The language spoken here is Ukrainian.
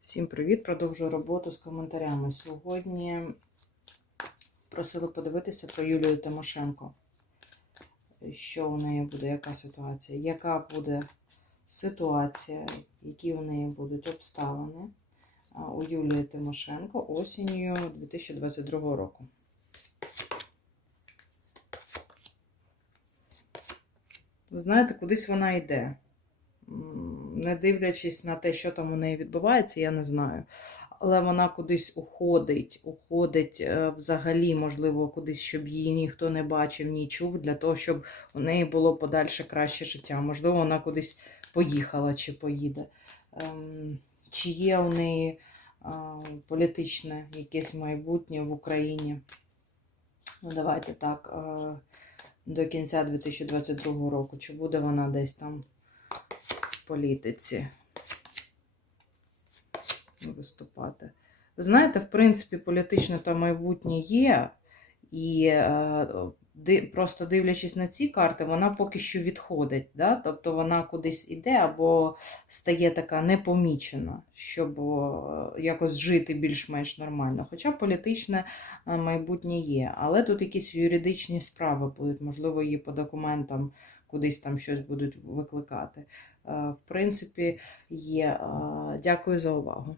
Всім привіт! Продовжую роботу з коментарями. Сьогодні просили подивитися про Юлію Тимошенко. Що у неї буде, яка ситуація? Яка буде ситуація, які у неї будуть обставини у Юлії Тимошенко осінню 2022 року? Ви знаєте, кудись вона йде. Не дивлячись на те, що там у неї відбувається, я не знаю. Але вона кудись уходить, уходить е, взагалі, можливо, кудись, щоб її ніхто не бачив, ні чув, для того, щоб у неї було подальше краще життя. Можливо, вона кудись поїхала чи поїде. Ем, Чи є у неї політичне якесь майбутнє в Україні? Ну, давайте так, е, до кінця 2022 року. Чи буде вона десь там політиці виступати? Ви знаєте, в принципі, політичне та майбутнє є, і е, просто дивлячись на ці карти, вона поки що відходить. Да? Тобто вона кудись іде або стає така непомічена, щоб якось жити більш-менш нормально. Хоча політичне е, майбутнє є. Але тут якісь юридичні справи будуть, можливо, її по документам кудись там щось будуть викликати. Е, В принципі, є. Е, Дякую за увагу.